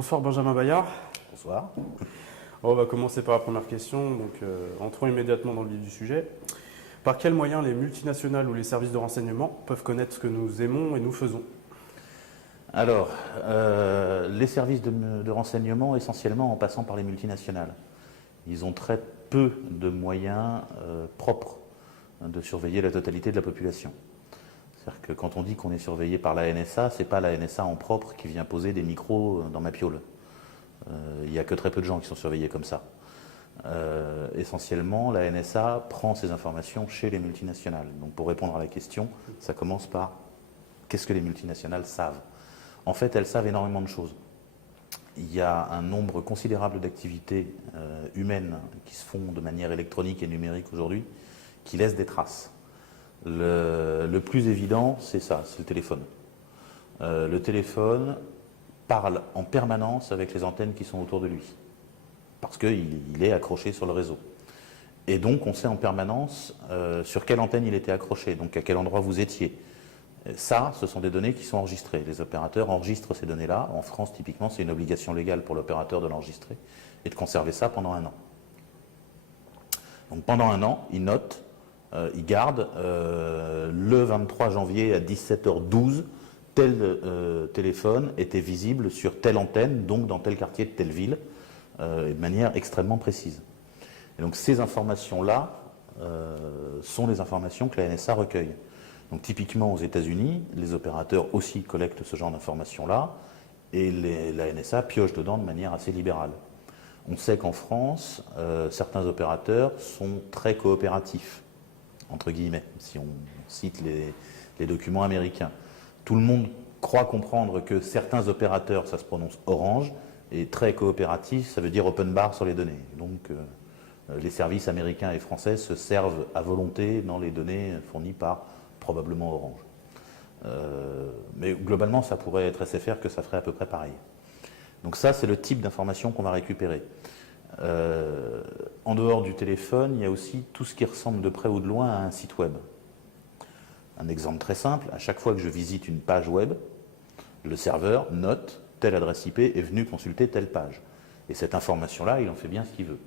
Bonsoir Benjamin Bayard. Bonsoir. On va commencer par la première question, donc entrons immédiatement dans le vif du sujet. Par quels moyens les multinationales ou les services de renseignement peuvent connaître ce que nous aimons et nous faisons? Alors, les services de renseignement, essentiellement en passant par les multinationales. Ils ont très peu de moyens propres de surveiller la totalité de la population. C'est-à-dire que quand on dit qu'on est surveillé par la NSA, c'est pas la NSA en propre qui vient poser des micros dans ma piole. Il n'y a que très peu de gens qui sont surveillés comme ça. Essentiellement, la NSA prend ces informations chez les multinationales. Donc pour répondre à la question, ça commence par qu'est-ce que les multinationales savent? En fait, elles savent énormément de choses. Il y a un nombre considérable d'activités humaines qui se font de manière électronique et numérique aujourd'hui, qui laissent des traces. Le plus évident, c'est ça, c'est le téléphone. Le téléphone parle en permanence avec les antennes qui sont autour de lui, parce qu'il est accroché sur le réseau. Et donc, on sait en permanence sur quelle antenne il était accroché, donc à quel endroit vous étiez. Ça, ce sont des données qui sont enregistrées. Les opérateurs enregistrent ces données-là. En France, typiquement, c'est une obligation légale pour l'opérateur de l'enregistrer et de conserver ça pendant 1 an. Donc pendant 1 an, ils notent, ils gardent le 23 janvier à 17h12, tel téléphone était visible sur telle antenne, donc dans tel quartier de telle ville, de manière extrêmement précise. Et donc ces informations-là sont les informations que la NSA recueille. Donc typiquement aux États-Unis, les opérateurs aussi collectent ce genre d'informations-là et la NSA pioche dedans de manière assez libérale. On sait qu'en France, certains opérateurs sont très coopératifs, entre guillemets, si on cite les documents américains. Tout le monde croit comprendre que certains opérateurs, ça se prononce Orange, et très coopératif, ça veut dire open bar sur les données. Donc les services américains et français se servent à volonté dans les données fournies par probablement Orange. Mais globalement, ça pourrait être SFR que ça ferait à peu près pareil. Donc ça, c'est le type d'information qu'on va récupérer. En dehors du téléphone, il y a aussi tout ce qui ressemble de près ou de loin à un site web. Un exemple très simple, à chaque fois que je visite une page web, le serveur note telle adresse IP est venue consulter telle page. Et cette information-là, il en fait bien ce qu'il veut.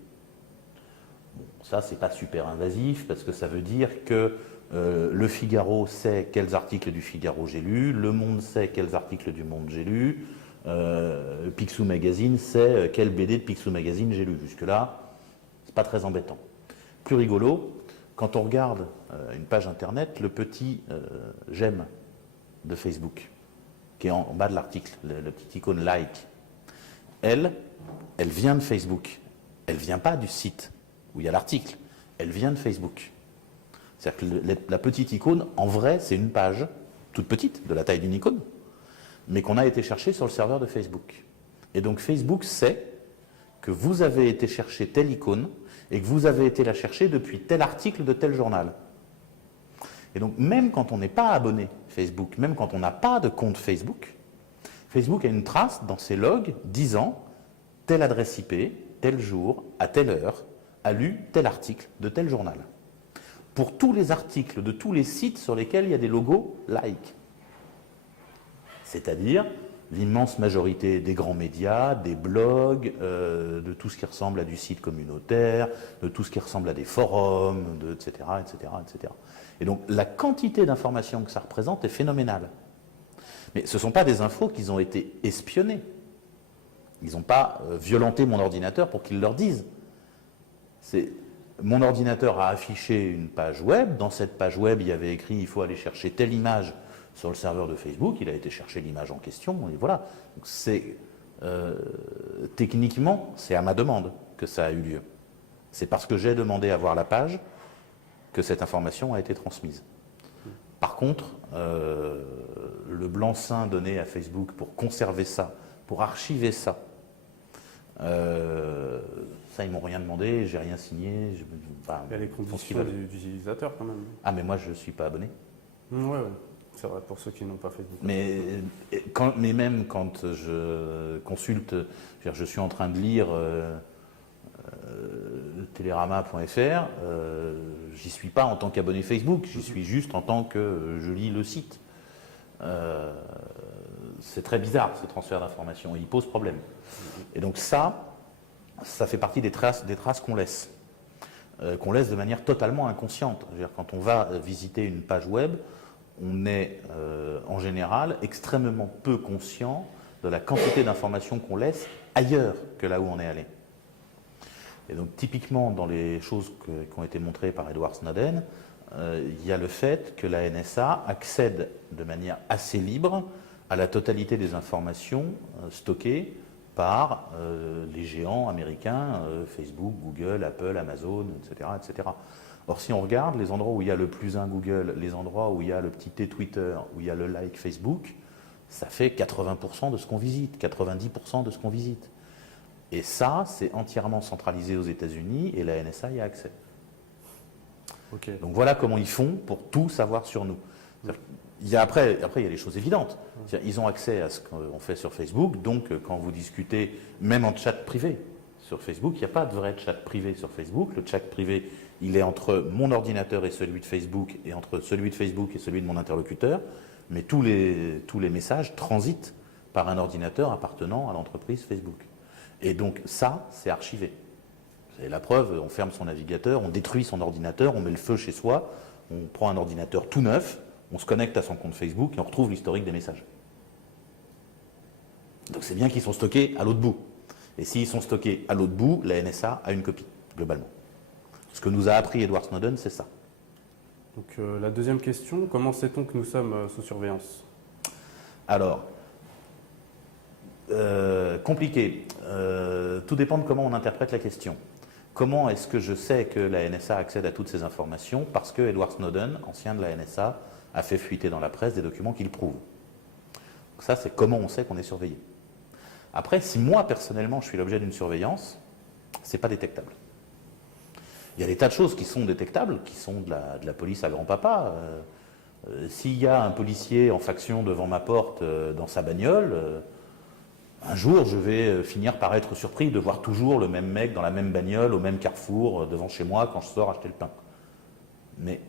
Bon, ça, c'est pas super invasif parce que ça veut dire que le Figaro sait quels articles du Figaro j'ai lus, Le Monde sait quels articles du Monde j'ai lus, Picsou Magazine sait quel BD de Picsou Magazine j'ai lu. Jusque-là, c'est pas très embêtant. Plus rigolo, quand on regarde une page internet, le petit j'aime de Facebook, qui est en bas de l'article, le petit icône like, elle vient de Facebook. Elle vient pas du site où il y a l'article. Elle vient de Facebook. C'est-à-dire que la petite icône, en vrai, c'est une page toute petite, de la taille d'une icône, mais qu'on a été chercher sur le serveur de Facebook. Et donc Facebook sait que vous avez été chercher telle icône et que vous avez été la chercher depuis tel article de tel journal. Et donc même quand on n'est pas abonné Facebook, même quand on n'a pas de compte Facebook, Facebook a une trace dans ses logs disant telle adresse IP, tel jour, à telle heure, a lu tel article de tel journal. Pour tous les articles de tous les sites sur lesquels il y a des logos like. C'est-à-dire l'immense majorité des grands médias, des blogs, de tout ce qui ressemble à du site communautaire, de tout ce qui ressemble à des forums, etc., etc., etc. Et donc la quantité d'informations que ça représente est phénoménale. Mais ce ne sont pas des infos qui ont été espionnées. Ils n'ont pas violenté mon ordinateur pour qu'ils leur disent. Mon ordinateur a affiché une page web. Dans cette page web, il y avait écrit « il faut aller chercher telle image » sur le serveur de Facebook. Il a été chercher l'image en question, et voilà. Techniquement, c'est à ma demande que ça a eu lieu. C'est parce que j'ai demandé à voir la page que cette information a été transmise. Par contre, le blanc-seing donné à Facebook pour conserver ça, pour archiver ça, ça, ils m'ont rien demandé, j'ai rien signé. Il y a les conditions d'utilisateur quand même. Ah, mais moi, je ne suis pas abonné. Ouais. C'est vrai, pour ceux qui n'ont pas Facebook. Mais même quand je consulte, je suis en train de lire Télérama.fr, j'y suis pas en tant qu'abonné Facebook, j'y suis juste en tant que je lis le site. c'est très bizarre ce transfert d'informations, il pose problème. Et donc ça fait partie des traces qu'on laisse de manière totalement inconsciente. Je veux dire, quand on va visiter une page web, on est en général extrêmement peu conscient de la quantité d'informations qu'on laisse ailleurs que là où on est allé. Et donc typiquement dans les choses qui ont été montrées par Edward Snowden, il y a le fait que la NSA accède de manière assez libre à la totalité des informations stockées par les géants américains, Facebook, Google, Apple, Amazon, etc., etc. Or, si on regarde les endroits où il y a le plus un Google, les endroits où il y a le petit T Twitter, où il y a le like Facebook, ça fait 80% de ce qu'on visite, 90% de ce qu'on visite. Et ça, c'est entièrement centralisé aux États-Unis et la NSA y a accès. Okay. Donc voilà comment ils font pour tout savoir sur nous. Après, il y a des choses évidentes. Ils ont accès à ce qu'on fait sur Facebook, donc quand vous discutez, même en chat privé sur Facebook, il n'y a pas de vrai chat privé sur Facebook. Le chat privé, il est entre mon ordinateur et celui de Facebook, et entre celui de Facebook et celui de mon interlocuteur, mais tous les messages transitent par un ordinateur appartenant à l'entreprise Facebook. Et donc ça, c'est archivé. C'est la preuve, on ferme son navigateur, on détruit son ordinateur, on met le feu chez soi, on prend un ordinateur tout neuf, on se connecte à son compte Facebook et on retrouve l'historique des messages. Donc c'est bien qu'ils sont stockés à l'autre bout. Et s'ils sont stockés à l'autre bout, la NSA a une copie, globalement. Ce que nous a appris Edward Snowden, c'est ça. Donc la deuxième question, comment sait-on que nous sommes sous surveillance? Alors, compliqué. Tout dépend de comment on interprète la question. Comment est-ce que je sais que la NSA accède à toutes ces informations? Parce que Edward Snowden, ancien de la NSA, a fait fuiter dans la presse des documents qui le prouvent. Donc ça, c'est comment on sait qu'on est surveillé. Après, si moi, personnellement, je suis l'objet d'une surveillance, c'est pas détectable. Il y a des tas de choses qui sont détectables, qui sont de la police à grand-papa. S'il y a un policier en faction devant ma porte dans sa bagnole, un jour, je vais finir par être surpris de voir toujours le même mec dans la même bagnole, au même carrefour, devant chez moi, quand je sors acheter le pain. Mais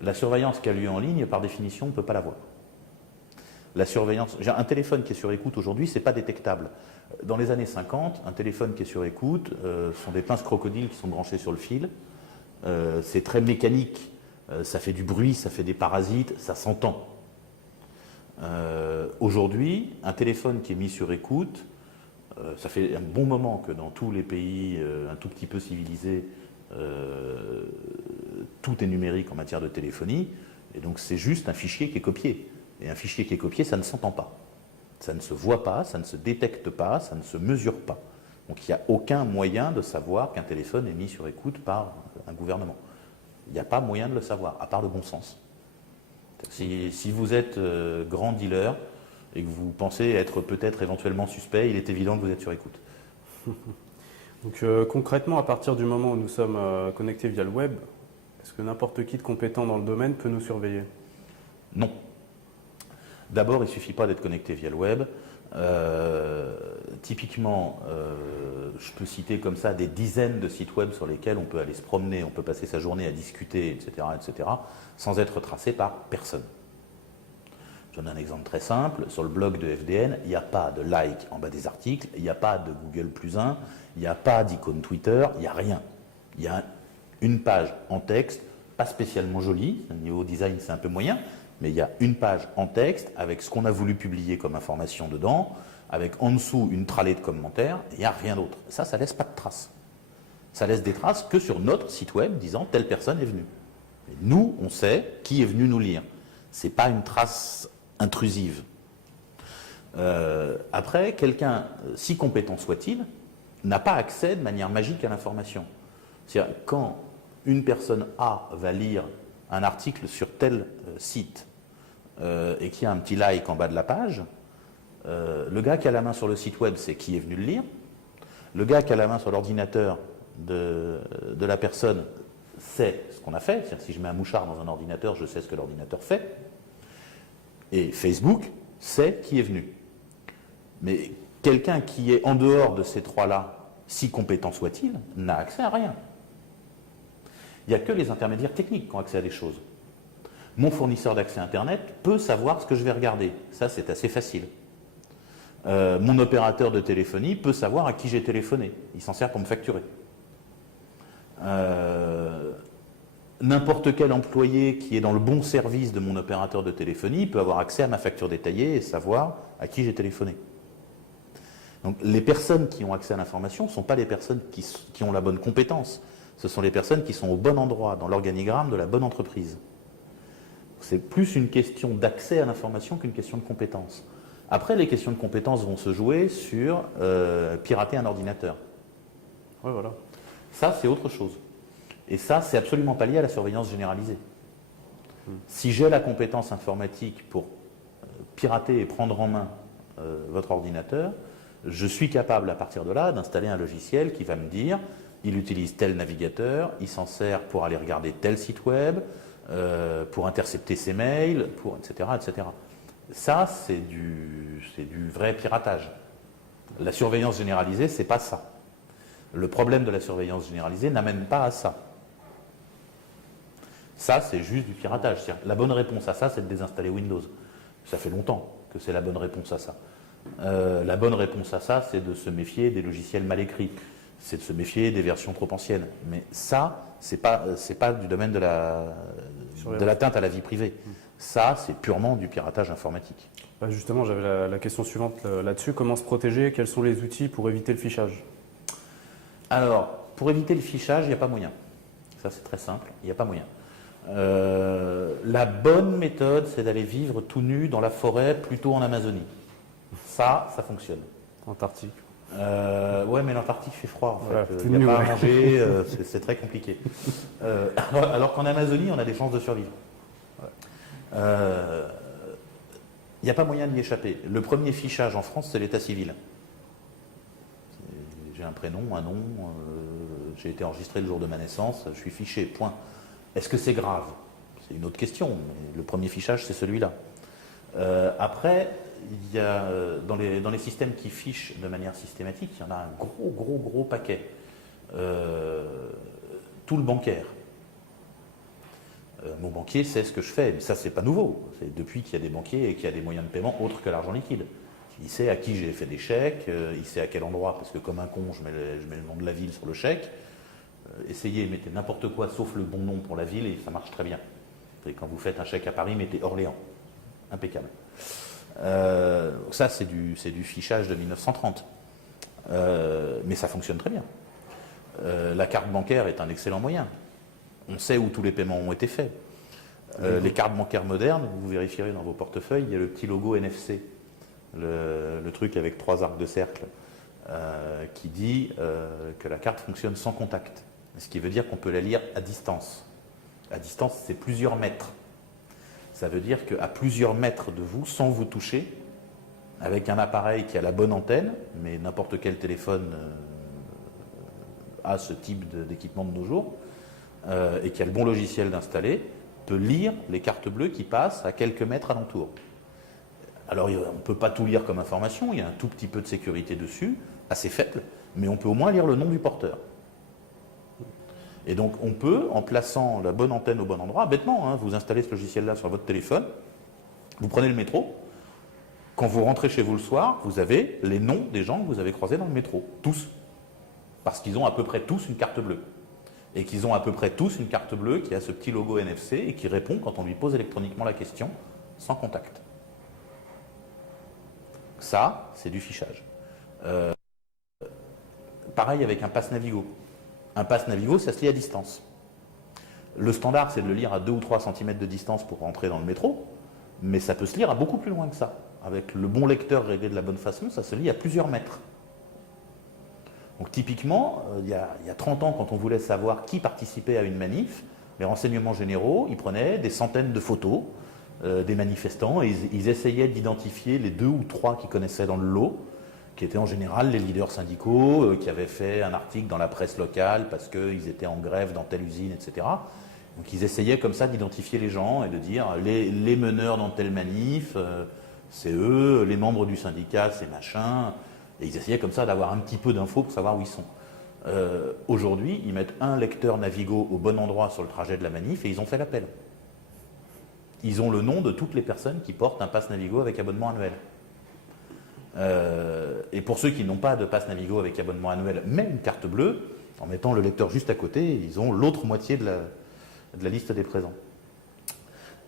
la surveillance qui a lieu en ligne, par définition, on ne peut pas l'avoir. La surveillance, un téléphone qui est sur écoute aujourd'hui, ce n'est pas détectable. Dans les années 50, un téléphone qui est sur écoute, sont des pinces crocodiles qui sont branchées sur le fil. C'est très mécanique, ça fait du bruit, ça fait des parasites, ça s'entend. Aujourd'hui, un téléphone qui est mis sur écoute, ça fait un bon moment que dans tous les pays un tout petit peu civilisés, tout est numérique en matière de téléphonie, et donc c'est juste un fichier qui est copié. Et un fichier qui est copié, ça ne s'entend pas. Ça ne se voit pas, ça ne se détecte pas, ça ne se mesure pas. Donc il n'y a aucun moyen de savoir qu'un téléphone est mis sur écoute par un gouvernement. Il n'y a pas moyen de le savoir, à part le bon sens. Si vous êtes grand dealer et que vous pensez être peut-être éventuellement suspect, il est évident que vous êtes sur écoute. Donc concrètement, à partir du moment où nous sommes connectés via le web, est-ce que n'importe qui de compétent dans le domaine peut nous surveiller? Non. D'abord, il ne suffit pas d'être connecté via le web. Typiquement, je peux citer comme ça des dizaines de sites web sur lesquels on peut aller se promener, on peut passer sa journée à discuter, etc., sans être tracé par personne. Je donne un exemple très simple. Sur le blog de FDN, il n'y a pas de like en bas des articles, il n'y a pas de Google +1, il n'y a pas d'icône Twitter, il n'y a rien. Il y a une page en texte, pas spécialement jolie, au niveau design c'est un peu moyen, mais il y a une page en texte avec ce qu'on a voulu publier comme information dedans, avec en dessous une tralée de commentaires, et il n'y a rien d'autre. Ça ne laisse pas de traces. Ça laisse des traces que sur notre site web disant telle personne est venue. Et nous, on sait qui est venu nous lire. Ce n'est pas une trace intrusive. Après, quelqu'un, si compétent soit-il, n'a pas accès de manière magique à l'information. C'est-à-dire, quand une personne A va lire un article sur tel site et qu'il y a un petit like en bas de la page, le gars qui a la main sur le site web, c'est qui est venu le lire. Le gars qui a la main sur l'ordinateur de la personne sait ce qu'on a fait. C'est-à-dire, si je mets un mouchard dans un ordinateur, je sais ce que l'ordinateur fait. Et Facebook sait qui est venu. Mais quelqu'un qui est en dehors de ces trois-là, si compétent soit-il, n'a accès à rien. Il n'y a que les intermédiaires techniques qui ont accès à des choses. Mon fournisseur d'accès Internet peut savoir ce que je vais regarder. Ça, c'est assez facile. Mon opérateur de téléphonie peut savoir à qui j'ai téléphoné. Il s'en sert pour me facturer. N'importe quel employé qui est dans le bon service de mon opérateur de téléphonie peut avoir accès à ma facture détaillée et savoir à qui j'ai téléphoné. Donc les personnes qui ont accès à l'information ne sont pas les personnes qui ont la bonne compétence. Ce sont les personnes qui sont au bon endroit dans l'organigramme de la bonne entreprise. C'est plus une question d'accès à l'information qu'une question de compétence. Après, les questions de compétence vont se jouer sur pirater un ordinateur. Ouais, voilà. Ça, c'est autre chose. Et ça, c'est absolument pas lié à la surveillance généralisée. Si j'ai la compétence informatique pour pirater et prendre en main votre ordinateur, je suis capable à partir de là d'installer un logiciel qui va me dire il utilise tel navigateur, il s'en sert pour aller regarder tel site web, pour intercepter ses mails, etc., etc. Ça, c'est du vrai piratage. La surveillance généralisée, c'est pas ça. Le problème de la surveillance généralisée n'amène pas à ça. Ça, c'est juste du piratage. La bonne réponse à ça, c'est de désinstaller Windows. Ça fait longtemps que c'est la bonne réponse à ça. La bonne réponse à ça, c'est de se méfier des logiciels mal écrits. C'est de se méfier des versions trop anciennes. Mais ça, c'est pas du domaine de l'atteinte à la vie privée. Ça, c'est purement du piratage informatique. Bah justement, j'avais la question suivante là-dessus. Comment se protéger? Quels sont les outils pour éviter le fichage? Alors, pour éviter le fichage, il n'y a pas moyen. Ça, c'est très simple. Il n'y a pas moyen. La bonne méthode, c'est d'aller vivre tout nu dans la forêt, plutôt en Amazonie. Ça fonctionne. Antarctique. Ouais, mais l'Antarctique fait froid, en fait. Il Ouais, n'y a pas à manger, c'est très compliqué. Alors qu'en Amazonie, on a des chances de survivre. Il n'y a pas moyen d'y échapper. Le premier fichage en France, c'est l'état civil. J'ai un prénom, un nom, j'ai été enregistré le jour de ma naissance, je suis fiché, point. Est-ce que c'est grave? C'est une autre question, mais le premier fichage, c'est celui-là. Après, il y a, dans les systèmes qui fichent de manière systématique, il y en a un gros paquet. Tout le bancaire. Mon banquier sait ce que je fais, mais ça, c'est pas nouveau. C'est depuis qu'il y a des banquiers et qu'il y a des moyens de paiement autres que l'argent liquide. Il sait à qui j'ai fait des chèques, il sait à quel endroit, parce que comme un con, je mets le nom de la ville sur le chèque. Essayez, mettez n'importe quoi sauf le bon nom pour la ville et ça marche très bien. Et quand vous faites un chèque à Paris, mettez Orléans. Impeccable. Ça, c'est du fichage de 1930. Mais ça fonctionne très bien. La carte bancaire est un excellent moyen. On sait où tous les paiements ont été faits. Les cartes bancaires modernes, vous vérifierez dans vos portefeuilles, il y a le petit logo NFC, le truc avec 3 arcs de cercle, qui dit que la carte fonctionne sans contact. Ce qui veut dire qu'on peut la lire à distance. À distance, c'est plusieurs mètres. Ça veut dire qu'à plusieurs mètres de vous, sans vous toucher, avec un appareil qui a la bonne antenne, mais n'importe quel téléphone a ce type d'équipement de nos jours, et qui a le bon logiciel d'installer, peut lire les cartes bleues qui passent à quelques mètres alentour. Alors, on ne peut pas tout lire comme information, il y a un tout petit peu de sécurité dessus, assez faible, mais on peut au moins lire le nom du porteur. Et donc, on peut, en plaçant la bonne antenne au bon endroit, bêtement, vous installez ce logiciel-là sur votre téléphone, vous prenez le métro, quand vous rentrez chez vous le soir, vous avez les noms des gens que vous avez croisés dans le métro, tous. Parce qu'ils ont à peu près tous une carte bleue. Et qu'ils ont à peu près tous une carte bleue qui a ce petit logo NFC et qui répond quand on lui pose électroniquement la question, sans contact. Ça, c'est du fichage. Pareil avec un pass Navigo. Un pass Navigo, ça se lit à distance. Le standard, c'est de le lire à 2 ou 3 cm de distance pour rentrer dans le métro, mais ça peut se lire à beaucoup plus loin que ça. Avec le bon lecteur réglé de la bonne façon, ça se lit à plusieurs mètres. Donc typiquement, il y a 30 ans, quand on voulait savoir qui participait à une manif, les renseignements généraux, ils prenaient des centaines de photos des manifestants et ils essayaient d'identifier les 2 ou 3 qu'ils connaissaient dans le lot, qui étaient en général les leaders syndicaux, qui avaient fait un article dans la presse locale parce qu'ils étaient en grève dans telle usine, etc. Donc ils essayaient comme ça d'identifier les gens et de dire les meneurs dans telle manif, c'est eux, les membres du syndicat, c'est machin. Et ils essayaient comme ça d'avoir un petit peu d'infos pour savoir où ils sont. Aujourd'hui, ils mettent un lecteur Navigo au bon endroit sur le trajet de la manif et ils ont fait l'appel. Ils ont le nom de toutes les personnes qui portent un pass Navigo avec abonnement annuel. Et pour ceux qui n'ont pas de pass Navigo avec abonnement annuel, mais une carte bleue, en mettant le lecteur juste à côté, ils ont l'autre moitié de la liste des présents.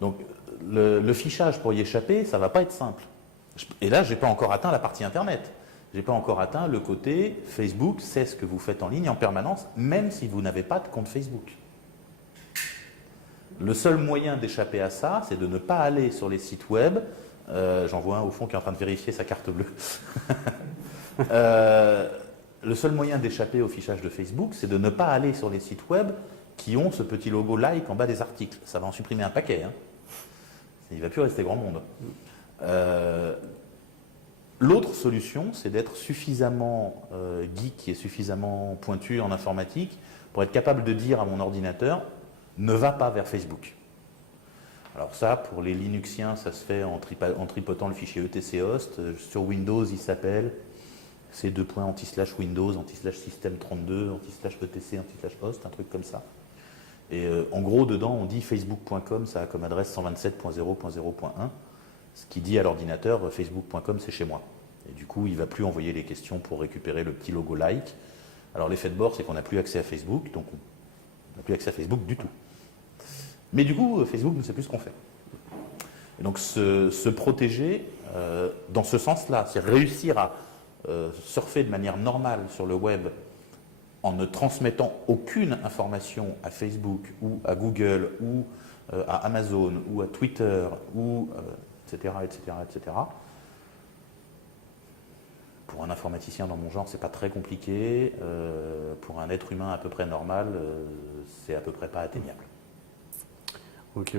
Donc le fichage pour y échapper, ça ne va pas être simple. Et là, je n'ai pas encore atteint la partie Internet. Je n'ai pas encore atteint le côté Facebook sait ce que vous faites en ligne en permanence, même si vous n'avez pas de compte Facebook. Le seul moyen d'échapper à ça, c'est de ne pas aller sur les sites web. J'en vois un au fond qui est en train de vérifier sa carte bleue. Le seul moyen d'échapper au fichage de Facebook, c'est de ne pas aller sur les sites web qui ont ce petit logo like en bas des articles. Ça va en supprimer un paquet. Hein. Il ne va plus rester grand monde. L'autre solution, c'est d'être suffisamment geek et suffisamment pointu en informatique pour être capable de dire à mon ordinateur « ne va pas vers Facebook ». Alors ça, pour les Linuxiens, ça se fait en tripotant le fichier etc-host. Sur Windows, il s'appelle c:/Windows, /system32, /etc, /host, un truc comme ça. Et en gros, dedans, on dit facebook.com, ça a comme adresse 127.0.0.1, ce qui dit à l'ordinateur facebook.com, c'est chez moi. Et du coup, il ne va plus envoyer les questions pour récupérer le petit logo like. Alors l'effet de bord, c'est qu'on n'a plus accès à Facebook, donc on n'a plus accès à Facebook du tout. Mais du coup, Facebook ne sait plus ce qu'on fait. Et donc se protéger dans ce sens-là, c'est réussir à surfer de manière normale sur le web en ne transmettant aucune information à Facebook ou à Google ou à Amazon ou à Twitter ou etc., etc., etc. Pour un informaticien dans mon genre, c'est pas très compliqué. Pour un être humain à peu près normal, c'est à peu près pas atteignable. Ok.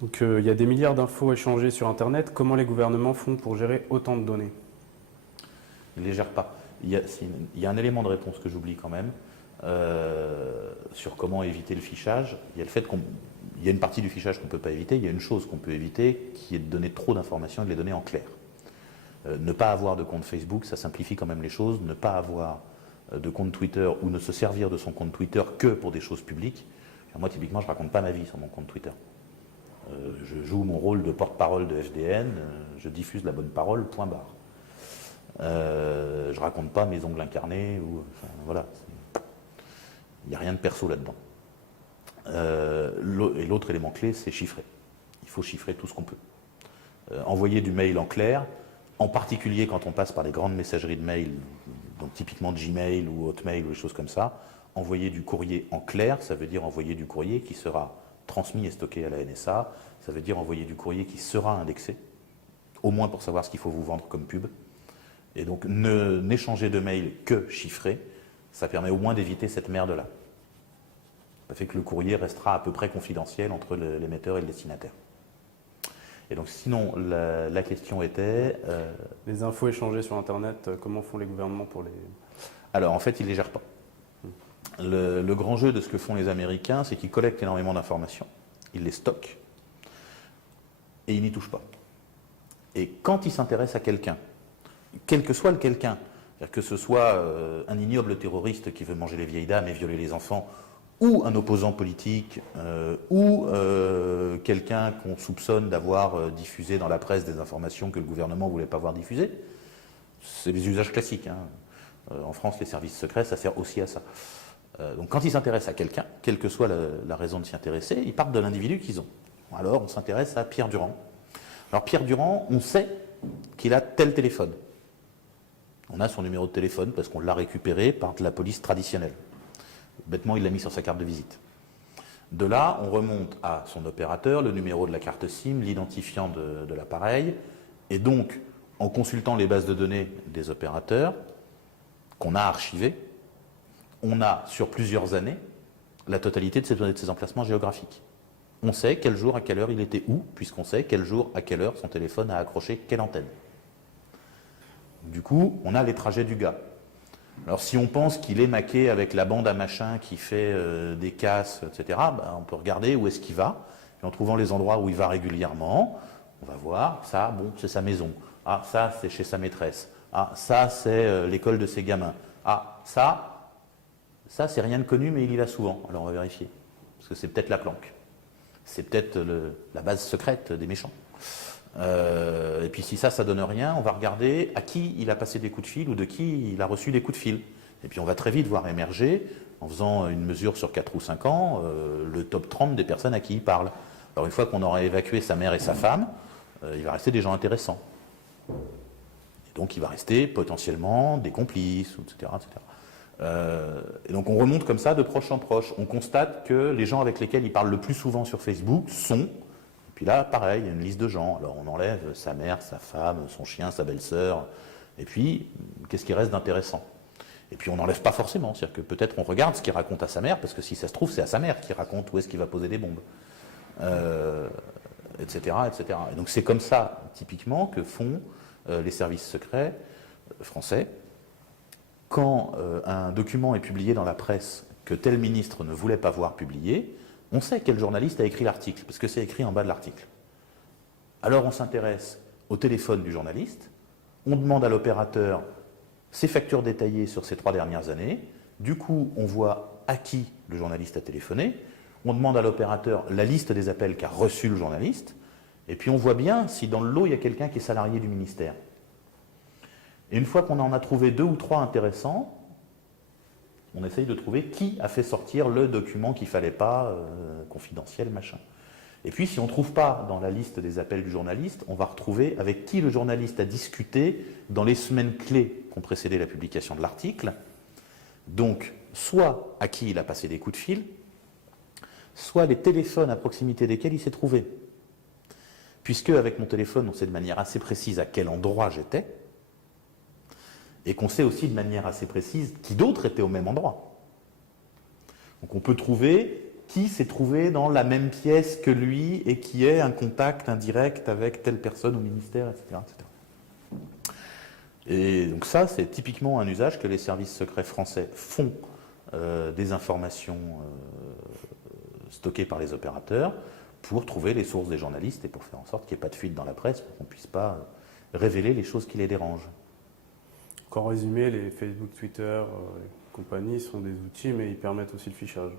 Donc il y a des milliards d'infos échangées sur Internet. Comment les gouvernements font pour gérer autant de données? Ils ne les gèrent pas. Il y a un élément de réponse que j'oublie quand même sur comment éviter le fichage. Il y a le fait qu'il y a une partie du fichage qu'on ne peut pas éviter. Il y a une chose qu'on peut éviter qui est de donner trop d'informations et de les donner en clair. Ne pas avoir de compte Facebook, ça simplifie quand même les choses. Ne pas avoir de compte Twitter ou ne se servir de son compte Twitter que pour des choses publiques. Moi, typiquement, je ne raconte pas ma vie sur mon compte Twitter. Je joue mon rôle de porte-parole de FDN, je diffuse la bonne parole, point barre. Je ne raconte pas mes ongles incarnés, enfin, voilà. Il n'y a rien de perso là-dedans. Et l'autre élément clé, c'est chiffrer. Il faut chiffrer tout ce qu'on peut. Envoyer du mail en clair, en particulier quand on passe par les grandes messageries de mail, donc typiquement Gmail ou Hotmail ou des choses comme ça. Envoyer du courrier en clair, ça veut dire envoyer du courrier qui sera transmis et stocké à la NSA, ça veut dire envoyer du courrier qui sera indexé, au moins pour savoir ce qu'il faut vous vendre comme pub. Et donc n'échanger de mail que chiffré, ça permet au moins d'éviter cette merde-là. Ça fait que le courrier restera à peu près confidentiel entre l'émetteur et le destinataire. Et donc sinon, la question était... Les infos échangées sur Internet, comment font les gouvernements pour les... Alors en fait, ils ne les gèrent pas. Le grand jeu de ce que font les Américains, c'est qu'ils collectent énormément d'informations, ils les stockent, et ils n'y touchent pas. Et quand ils s'intéressent à quelqu'un, quel que soit le quelqu'un, que ce soit un ignoble terroriste qui veut manger les vieilles dames et violer les enfants, ou un opposant politique, ou quelqu'un qu'on soupçonne d'avoir diffusé dans la presse des informations que le gouvernement ne voulait pas voir diffusées, c'est les usages classiques. Hein. En France, les services secrets, ça sert aussi à ça. Donc quand ils s'intéressent à quelqu'un, quelle que soit la raison de s'y intéresser, ils partent de l'individu qu'ils ont. Alors on s'intéresse à Pierre Durand. Alors Pierre Durand, on sait qu'il a tel téléphone. On a son numéro de téléphone parce qu'on l'a récupéré par de la police traditionnelle. Bêtement, il l'a mis sur sa carte de visite. De là, on remonte à son opérateur, le numéro de la carte SIM, l'identifiant de l'appareil, et donc, en consultant les bases de données des opérateurs qu'on a archivées, on a, sur plusieurs années, la totalité de ses emplacements géographiques. On sait quel jour, à quelle heure il était où, puisqu'on sait quel jour, à quelle heure son téléphone a accroché quelle antenne. Du coup, on a les trajets du gars. Alors si on pense qu'il est maqué avec la bande à machin qui fait des casses, etc., on peut regarder où est-ce qu'il va. Et en trouvant les endroits où il va régulièrement, on va voir, ça, bon, c'est sa maison. Ah, ça, c'est chez sa maîtresse. Ah, ça, c'est l'école de ses gamins. Ah, ça c'est rien de connu, mais il y va souvent. Alors on va vérifier. Parce que c'est peut-être la planque. C'est peut-être la base secrète des méchants. Et puis si ça donne rien, on va regarder à qui il a passé des coups de fil ou de qui il a reçu des coups de fil. Et puis on va très vite voir émerger, en faisant une mesure sur 4 ou 5 ans, le top 30 des personnes à qui il parle. Alors une fois qu'on aura évacué sa mère et sa femme, il va rester des gens intéressants. Et donc il va rester potentiellement des complices, etc. Et donc on remonte comme ça de proche en proche. On constate que les gens avec lesquels il parle le plus souvent sur Facebook sont... Et puis là, pareil, il y a une liste de gens. Alors on enlève sa mère, sa femme, son chien, sa belle-sœur. Et puis, qu'est-ce qui reste d'intéressant? Et puis on n'enlève pas forcément. C'est-à-dire que peut-être on regarde ce qu'il raconte à sa mère, parce que si ça se trouve, c'est à sa mère qu'il raconte où est-ce qu'il va poser des bombes. Etc., etc. Et donc c'est comme ça, typiquement, que font les services secrets français. Quand un document est publié dans la presse que tel ministre ne voulait pas voir publié, on sait quel journaliste a écrit l'article, parce que c'est écrit en bas de l'article. Alors on s'intéresse au téléphone du journaliste, on demande à l'opérateur ses factures détaillées sur ces 3 dernières années, du coup on voit à qui le journaliste a téléphoné, on demande à l'opérateur la liste des appels qu'a reçu le journaliste, et puis on voit bien si dans le lot il y a quelqu'un qui est salarié du ministère. Et une fois qu'on en a trouvé 2 ou 3 intéressants, on essaye de trouver qui a fait sortir le document qu'il ne fallait pas, confidentiel, machin. Et puis, si on ne trouve pas dans la liste des appels du journaliste, on va retrouver avec qui le journaliste a discuté dans les semaines clés qui ont précédé la publication de l'article. Donc, soit à qui il a passé des coups de fil, soit les téléphones à proximité desquels il s'est trouvé. Puisque, avec mon téléphone, on sait de manière assez précise à quel endroit j'étais, et qu'on sait aussi de manière assez précise qui d'autres étaient au même endroit. Donc on peut trouver qui s'est trouvé dans la même pièce que lui et qui est un contact indirect avec telle personne au ministère, etc. etc. Et donc ça, c'est typiquement un usage que les services secrets français font des informations stockées par les opérateurs pour trouver les sources des journalistes et pour faire en sorte qu'il n'y ait pas de fuite dans la presse, pour qu'on ne puisse pas révéler les choses qui les dérangent. En résumé, les Facebook, Twitter et compagnie sont des outils, mais ils permettent aussi le fichage,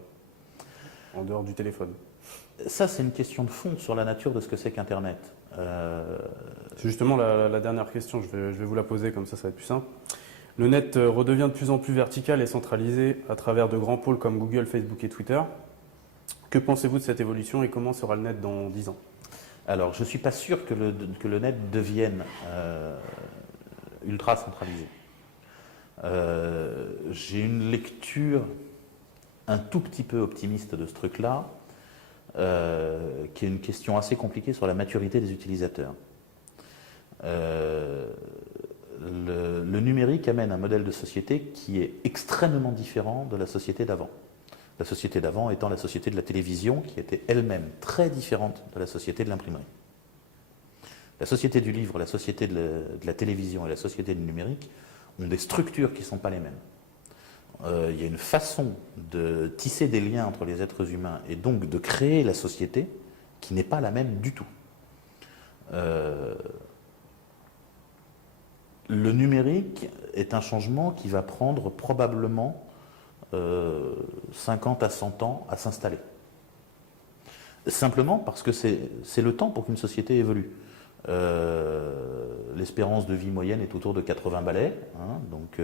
en dehors du téléphone. Ça, c'est une question de fond sur la nature de ce que c'est qu'Internet. C'est justement la dernière question, je vais vous la poser, comme ça va être plus simple. Le net redevient de plus en plus vertical et centralisé à travers de grands pôles comme Google, Facebook et Twitter. Que pensez-vous de cette évolution et comment sera le net dans 10 ans? Alors, je ne suis pas sûr que le net devienne ultra centralisé. J'ai une lecture un tout petit peu optimiste de ce truc-là, qui est une question assez compliquée sur la maturité des utilisateurs. Le numérique amène un modèle de société qui est extrêmement différent de la société d'avant. La société d'avant étant la société de la télévision, qui était elle-même très différente de la société de l'imprimerie. La société du livre, la société de la télévision et la société du numérique ont des structures qui ne sont pas les mêmes. Il y a une façon de tisser des liens entre les êtres humains et donc de créer la société qui n'est pas la même du tout. Le numérique est un changement qui va prendre probablement 50 à 100 ans à s'installer. Simplement parce que c'est le temps pour qu'une société évolue. L'espérance de vie moyenne est autour de 80 balais. Donc,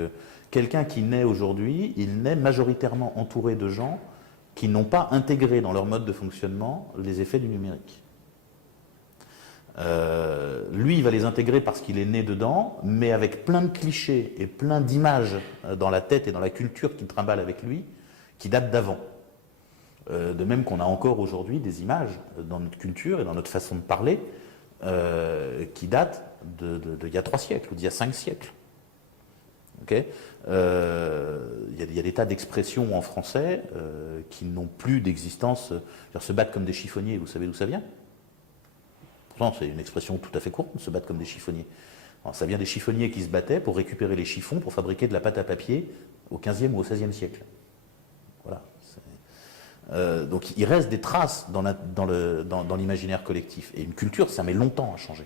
quelqu'un qui naît aujourd'hui, il naît majoritairement entouré de gens qui n'ont pas intégré dans leur mode de fonctionnement les effets du numérique. Lui, il va les intégrer parce qu'il est né dedans, mais avec plein de clichés et plein d'images dans la tête et dans la culture qu'il trimballe avec lui, qui datent d'avant. De même qu'on a encore aujourd'hui des images dans notre culture et dans notre façon de parler qui datent d'il y a 3 siècles ou d'il y a 5 siècles. Okay, y a des tas d'expressions en français qui n'ont plus d'existence. Se battre comme des chiffonniers, vous savez d'où ça vient? Pourtant, c'est une expression tout à fait courte, se battre comme des chiffonniers. Alors, ça vient des chiffonniers qui se battaient pour récupérer les chiffons pour fabriquer de la pâte à papier au XVe ou au XVIe siècle. Voilà. Donc il reste des traces dans l'imaginaire collectif. Et une culture, ça met longtemps à changer.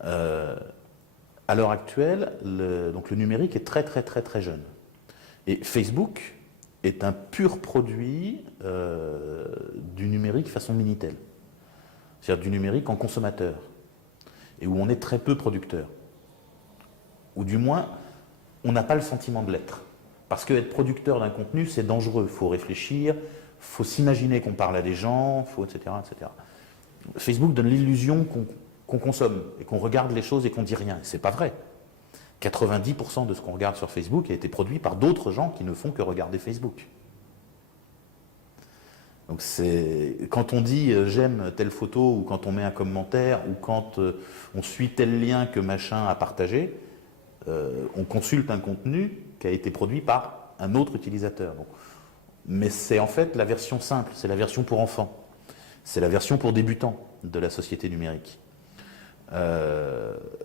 À l'heure actuelle, le numérique est très très très très jeune. Et Facebook est un pur produit du numérique façon Minitel. C'est-à-dire du numérique en consommateur. et où on est très peu producteur. Ou du moins, on n'a pas le sentiment de l'être. Parce qu'être producteur d'un contenu, c'est dangereux. Il faut réfléchir, il faut s'imaginer qu'on parle à des gens, etc., etc. Facebook donne l'illusion qu'on consomme et qu'on regarde les choses et qu'on dit rien. Ce n'est pas vrai. 90% de ce qu'on regarde sur Facebook a été produit par d'autres gens qui ne font que regarder Facebook. Donc quand on dit j'aime telle photo, ou quand on met un commentaire, ou quand on suit tel lien que machin a partagé, on consulte un contenu qui a été produit par un autre utilisateur. Donc, mais c'est en fait la version simple, c'est la version pour enfants, c'est la version pour débutants de la société numérique.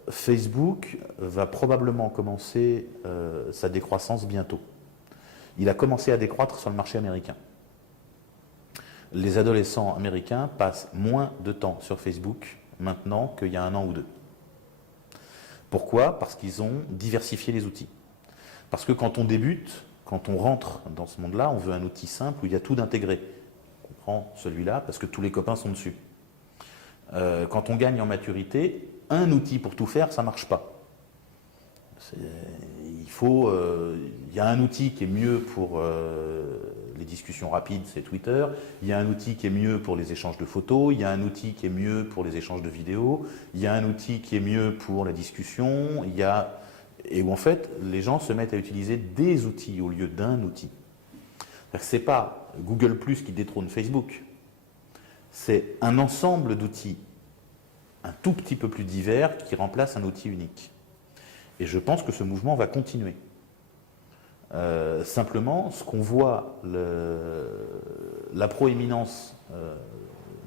Facebook va probablement commencer sa décroissance bientôt. Il a commencé à décroître sur le marché américain. Les adolescents américains passent moins de temps sur Facebook maintenant qu'il y a 1 an ou 2. Pourquoi ? Parce qu'ils ont diversifié les outils. Parce que quand on débute, quand on rentre dans ce monde-là, on veut un outil simple où il y a tout d'intégré. On prend celui-là parce que tous les copains sont dessus. Quand on gagne en maturité, un outil pour tout faire, ça ne marche pas. Il y a un outil qui est mieux pour les discussions rapides, c'est Twitter. Il y a un outil qui est mieux pour les échanges de photos. Il y a un outil qui est mieux pour les échanges de vidéos. Il y a un outil qui est mieux pour la discussion. Et où en fait, les gens se mettent à utiliser des outils au lieu d'un outil. Ce n'est pas Google+ qui détrône Facebook. C'est un ensemble d'outils un tout petit peu plus divers qui remplace un outil unique. Et je pense que ce mouvement va continuer. Simplement, ce qu'on voit, la proéminence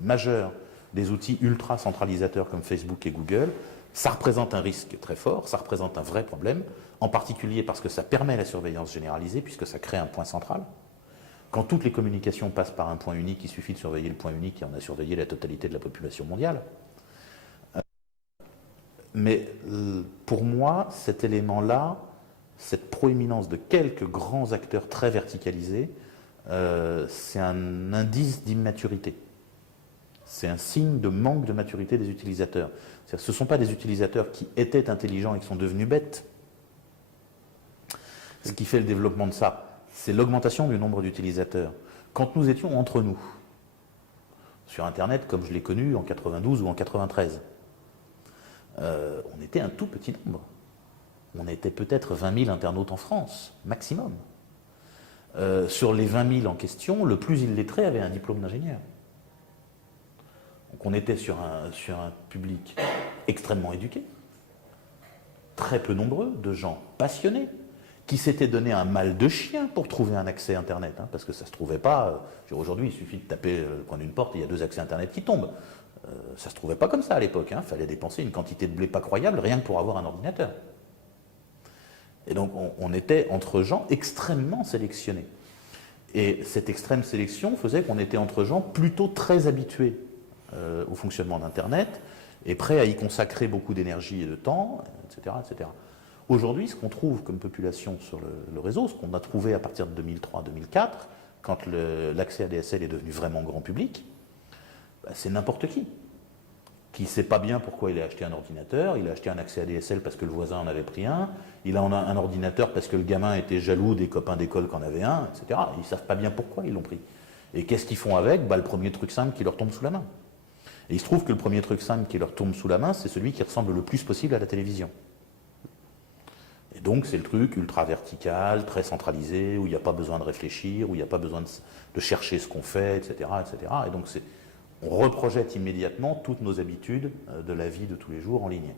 majeure des outils ultra centralisateurs comme Facebook et Google, ça représente un risque très fort, ça représente un vrai problème, en particulier parce que ça permet la surveillance généralisée, puisque ça crée un point central. Quand toutes les communications passent par un point unique, il suffit de surveiller le point unique et on a surveillé la totalité de la population mondiale. Mais pour moi, cet élément-là, cette proéminence de quelques grands acteurs très verticalisés, c'est un indice d'immaturité. C'est un signe de manque de maturité des utilisateurs. Ce ne sont pas des utilisateurs qui étaient intelligents et qui sont devenus bêtes. Ce qui fait le développement de ça, c'est l'augmentation du nombre d'utilisateurs. Quand nous étions entre nous, sur Internet, comme je l'ai connu en 92 ou en 93, on était un tout petit nombre. On était peut-être 20 000 internautes en France, maximum. Sur les 20 000 en question, le plus illettré avait un diplôme d'ingénieur. Donc on était sur un public extrêmement éduqué, très peu nombreux, de gens passionnés, qui s'étaient donné un mal de chien pour trouver un accès Internet, hein, parce que ça ne se trouvait pas. Aujourd'hui, il suffit de taper le coin d'une porte et il y a 2 accès Internet qui tombent. Ça ne se trouvait pas comme ça à l'époque. Il fallait dépenser une quantité de blé pas croyable rien que pour avoir un ordinateur. Et donc on était entre gens extrêmement sélectionnés. Et cette extrême sélection faisait qu'on était entre gens plutôt très habitués au fonctionnement d'Internet et prêts à y consacrer beaucoup d'énergie et de temps, etc. etc. Aujourd'hui, ce qu'on trouve comme population sur le réseau, ce qu'on a trouvé à partir de 2003-2004, quand l'accès ADSL est devenu vraiment grand public, c'est n'importe qui ne sait pas bien pourquoi il a acheté un ordinateur, il a acheté un accès ADSL parce que le voisin en avait pris un, il en a un ordinateur parce que le gamin était jaloux des copains d'école qui en avaient un, etc. Ils ne savent pas bien pourquoi ils l'ont pris. Et qu'est-ce qu'ils font avec ? Le premier truc simple qui leur tombe sous la main. Et il se trouve que le premier truc simple qui leur tombe sous la main, c'est celui qui ressemble le plus possible à la télévision. Et donc c'est le truc ultra vertical, très centralisé, où il n'y a pas besoin de réfléchir, où il n'y a pas besoin de chercher ce qu'on fait, etc., etc. Et donc on reprojette immédiatement toutes nos habitudes de la vie de tous les jours en ligne.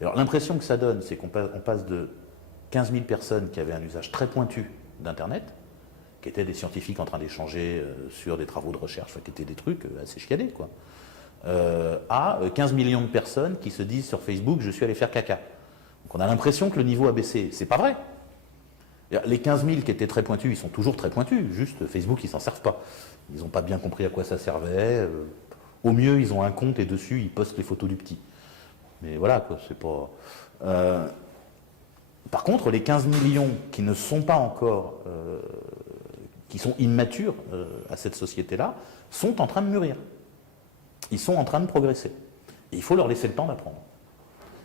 Alors l'impression que ça donne, c'est qu'on passe de 15 000 personnes qui avaient un usage très pointu d'Internet, qui étaient des scientifiques en train d'échanger sur des travaux de recherche, qui étaient des trucs assez chiadés, quoi, à 15 millions de personnes qui se disent sur Facebook « je suis allé faire caca ». Donc on a l'impression que le niveau a baissé. C'est pas vrai. Les 15 000 qui étaient très pointus, ils sont toujours très pointus, juste Facebook, ils s'en servent pas. Ils n'ont pas bien compris à quoi ça servait. Au mieux, ils ont un compte et dessus, ils postent les photos du petit. Mais voilà, quoi, c'est pas... Par contre, les 15 millions qui ne sont pas encore... qui sont immatures à cette société-là, sont en train de mûrir. Ils sont en train de progresser. Et il faut leur laisser le temps d'apprendre.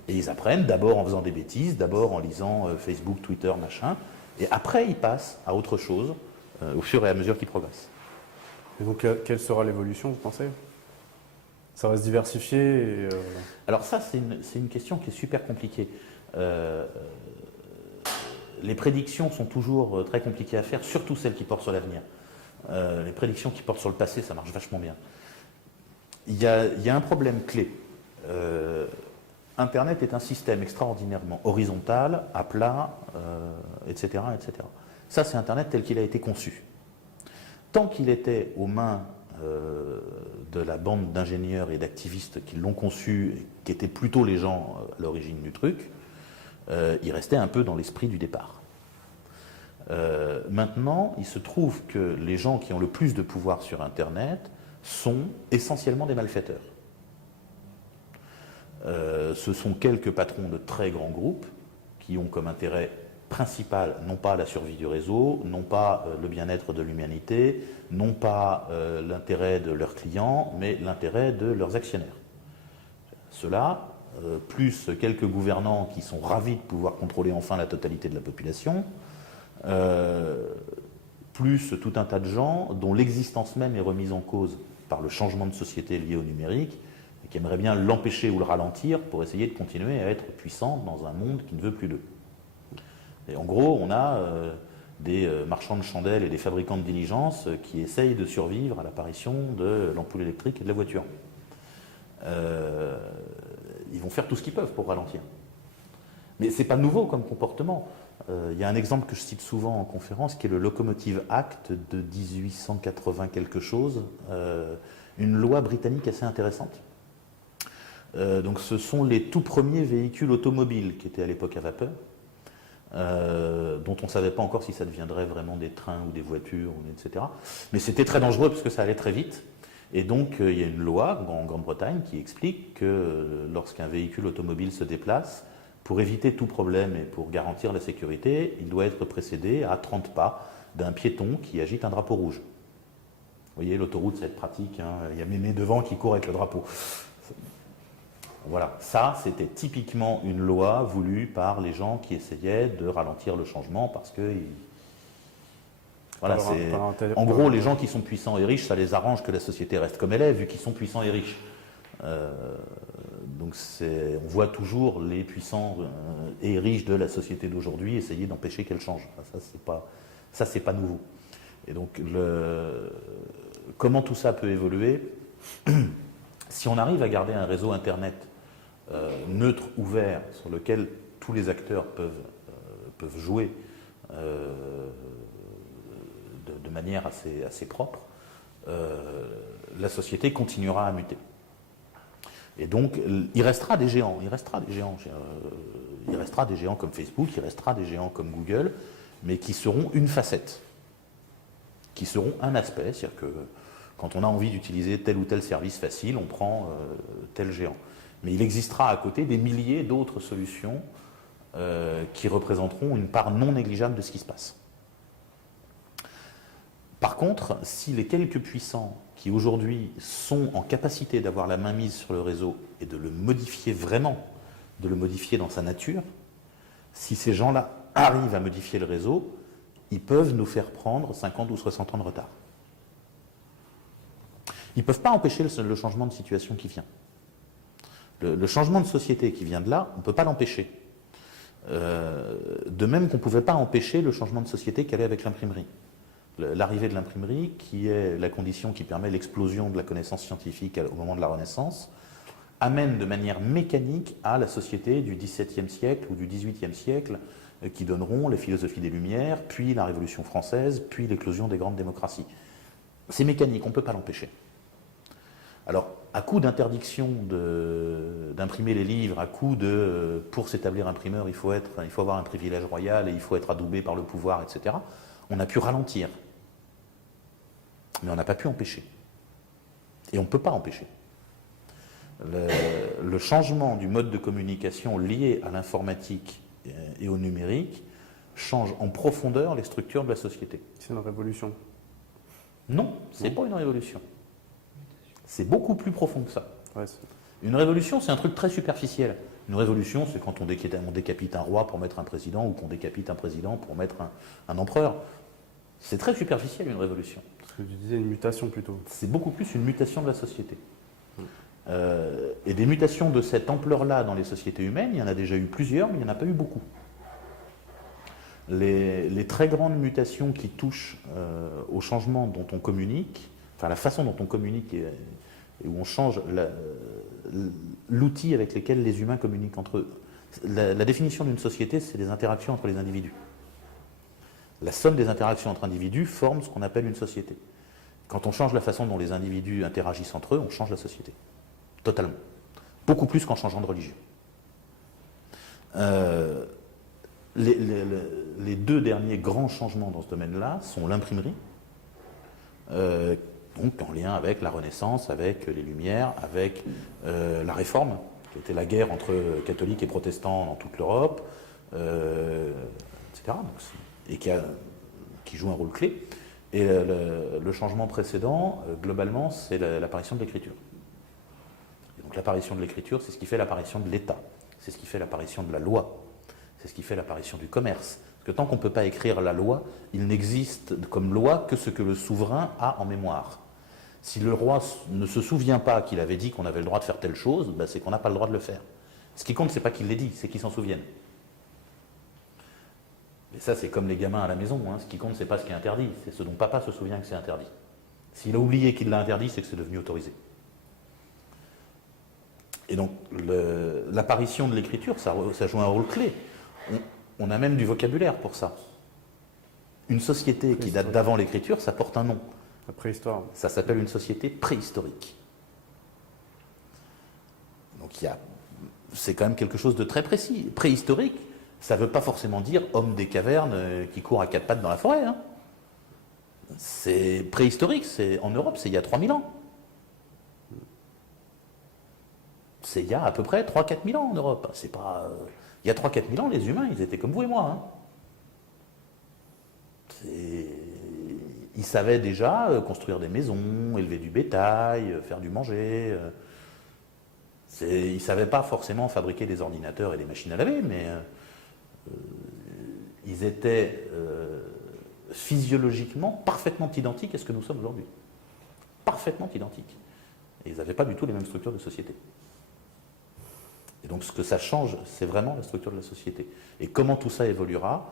Et ils apprennent d'abord en faisant des bêtises, d'abord en lisant Facebook, Twitter, machin, et après ils passent à autre chose au fur et à mesure qu'ils progressent. Et donc, quelle sera l'évolution, vous pensez? Ça va se diversifier Alors ça, c'est une question qui est super compliquée. Les prédictions sont toujours très compliquées à faire, surtout celles qui portent sur l'avenir. Les prédictions qui portent sur le passé, ça marche vachement bien. Il y a un problème clé. Internet est un système extraordinairement horizontal, à plat, etc., etc. Ça, c'est Internet tel qu'il a été conçu. Tant qu'il était aux mains de la bande d'ingénieurs et d'activistes qui l'ont conçu, et qui étaient plutôt les gens à l'origine du truc, il restait un peu dans l'esprit du départ. Maintenant, il se trouve que les gens qui ont le plus de pouvoir sur Internet sont essentiellement des malfaiteurs. Ce sont quelques patrons de très grands groupes qui ont comme intérêt principal, non pas la survie du réseau, non pas le bien-être de l'humanité, non pas l'intérêt de leurs clients, mais l'intérêt de leurs actionnaires. Cela, plus quelques gouvernants qui sont ravis de pouvoir contrôler enfin la totalité de la population, plus tout un tas de gens dont l'existence même est remise en cause par le changement de société lié au numérique, et qui aimeraient bien l'empêcher ou le ralentir pour essayer de continuer à être puissants dans un monde qui ne veut plus d'eux. Et en gros, on a des marchands de chandelles et des fabricants de diligences qui essayent de survivre à l'apparition de l'ampoule électrique et de la voiture. Ils vont faire tout ce qu'ils peuvent pour ralentir. Mais ce n'est pas nouveau comme comportement. Il y a un exemple que je cite souvent en conférence qui est le Locomotive Act de 1880 quelque chose, une loi britannique assez intéressante. Donc ce sont les tout premiers véhicules automobiles qui étaient à l'époque à vapeur, dont on ne savait pas encore si ça deviendrait vraiment des trains ou des voitures, etc. Mais c'était très dangereux parce que ça allait très vite. Et donc il y a une loi en Grande-Bretagne qui explique que lorsqu'un véhicule automobile se déplace, pour éviter tout problème et pour garantir la sécurité, il doit être précédé à 30 pas d'un piéton qui agite un drapeau rouge. Vous voyez, l'autoroute, ça va être pratique, hein. Il y a Mémé devant qui court avec le drapeau. Voilà, ça, c'était typiquement une loi voulue par les gens qui essayaient de ralentir le changement parce que... Voilà, en gros, les gens qui sont puissants et riches, ça les arrange que la société reste comme elle est, vu qu'ils sont puissants et riches. Donc on voit toujours les puissants et riches de la société d'aujourd'hui essayer d'empêcher qu'elle change. Ça, c'est pas nouveau. Et donc, comment tout ça peut évoluer? Si on arrive à garder un réseau Internet neutre, ouvert, sur lequel tous les acteurs peuvent jouer de manière assez propre, la société continuera à muter. Et donc, il restera des géants, il restera des géants comme Facebook, il restera des géants comme Google, mais qui seront une facette, qui seront un aspect, c'est-à-dire que quand on a envie d'utiliser tel ou tel service facile, on prend tel géant. Mais il existera à côté des milliers d'autres solutions qui représenteront une part non négligeable de ce qui se passe. Par contre, si les quelques puissants qui aujourd'hui sont en capacité d'avoir la main mise sur le réseau et de le modifier vraiment, de le modifier dans sa nature, si ces gens-là arrivent à modifier le réseau, ils peuvent nous faire prendre 50 ou 60 ans de retard. Ils ne peuvent pas empêcher le changement de situation qui vient. Le changement de société qui vient de là, on ne peut pas l'empêcher. De même qu'on ne pouvait pas empêcher le changement de société qu'elle est avec l'imprimerie. L'arrivée de l'imprimerie, qui est la condition qui permet l'explosion de la connaissance scientifique au moment de la Renaissance, amène de manière mécanique à la société du XVIIe siècle ou du XVIIIe siècle, qui donneront les philosophies des Lumières, puis la Révolution française, puis l'éclosion des grandes démocraties. C'est mécanique, on ne peut pas l'empêcher. Alors, à coup d'interdiction d'imprimer les livres, à coup de pour s'établir imprimeur, il faut avoir un privilège royal et il faut être adoubé par le pouvoir, etc., on a pu ralentir. Mais on n'a pas pu empêcher. Et on ne peut pas empêcher. Le changement du mode de communication lié à l'informatique et au numérique change en profondeur les structures de la société. C'est une révolution. Non, ce n'est pas une révolution. C'est beaucoup plus profond que ça. Ouais, une révolution, c'est un truc très superficiel. Une révolution, c'est quand on décapite un roi pour mettre un président, ou qu'on décapite un président pour mettre un empereur. C'est très superficiel, une révolution. Ce que tu disais, une mutation plutôt. C'est beaucoup plus une mutation de la société. Et des mutations de cette ampleur-là dans les sociétés humaines, il y en a déjà eu plusieurs, mais il n'y en a pas eu beaucoup. Les très grandes mutations qui touchent au changement dont on communique, enfin la façon dont on communique et où on change l'outil avec lequel les humains communiquent entre eux. La définition d'une société, c'est des interactions entre les individus. La somme des interactions entre individus forme ce qu'on appelle une société. Quand on change la façon dont les individus interagissent entre eux, on change la société. Totalement. Beaucoup plus qu'en changeant de religion. Les deux derniers grands changements dans ce domaine-là sont l'imprimerie, donc en lien avec la Renaissance, avec les Lumières, avec la Réforme, qui était la guerre entre catholiques et protestants dans toute l'Europe, etc. Et qui joue un rôle clé. Et le changement précédent, globalement, c'est l'apparition de l'écriture. Et donc l'apparition de l'écriture, c'est ce qui fait l'apparition de l'État, c'est ce qui fait l'apparition de la loi, c'est ce qui fait l'apparition du commerce. Parce que tant qu'on ne peut pas écrire la loi, il n'existe comme loi que ce que le souverain a en mémoire. Si le roi ne se souvient pas qu'il avait dit qu'on avait le droit de faire telle chose, ben c'est qu'on n'a pas le droit de le faire. Ce qui compte, c'est pas qu'il l'ait dit, c'est qu'il s'en souvienne. Et ça, c'est comme les gamins à la maison. Ce qui compte, c'est pas ce qui est interdit, c'est ce dont papa se souvient que c'est interdit. S'il a oublié qu'il l'a interdit, c'est que c'est devenu autorisé. Et donc, l'apparition de l'écriture, ça joue un rôle clé. On a même du vocabulaire pour ça. Une société qui date d'avant l'écriture, ça porte un nom. La préhistoire. Ça s'appelle une société préhistorique. Donc c'est quand même quelque chose de très précis. Préhistorique, ça ne veut pas forcément dire homme des cavernes qui court à quatre pattes dans la forêt. C'est préhistorique, en Europe, c'est il y a 3000 ans. C'est il y a à peu près 3-4 000 ans en Europe. C'est pas, il y a 3-4 000 ans, les humains, ils étaient comme vous et moi. Ils savaient déjà construire des maisons, élever du bétail, faire du manger. Ils ne savaient pas forcément fabriquer des ordinateurs et des machines à laver, mais ils étaient physiologiquement parfaitement identiques à ce que nous sommes aujourd'hui. Parfaitement identiques. Et ils n'avaient pas du tout les mêmes structures de société. Et donc ce que ça change, c'est vraiment la structure de la société. Et comment tout ça évoluera ?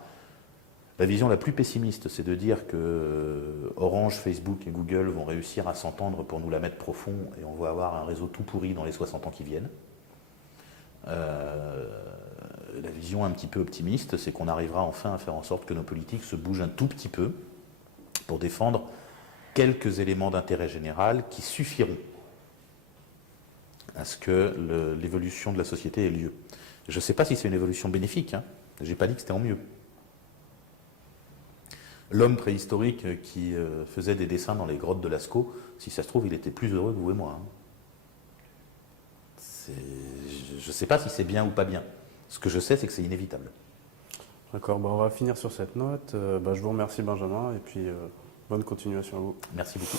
La vision la plus pessimiste, c'est de dire que Orange, Facebook et Google vont réussir à s'entendre pour nous la mettre profond et on va avoir un réseau tout pourri dans les 60 ans qui viennent. La vision un petit peu optimiste, c'est qu'on arrivera enfin à faire en sorte que nos politiques se bougent un tout petit peu pour défendre quelques éléments d'intérêt général qui suffiront à ce que l'évolution de la société ait lieu. Je ne sais pas si c'est une évolution bénéfique, je n'ai pas dit que c'était en mieux. L'homme préhistorique qui faisait des dessins dans les grottes de Lascaux, si ça se trouve, il était plus heureux que vous et moi. Je ne sais pas si c'est bien ou pas bien. Ce que je sais, c'est que c'est inévitable. D'accord, on va finir sur cette note. Je vous remercie Benjamin et puis bonne continuation à vous. Merci beaucoup.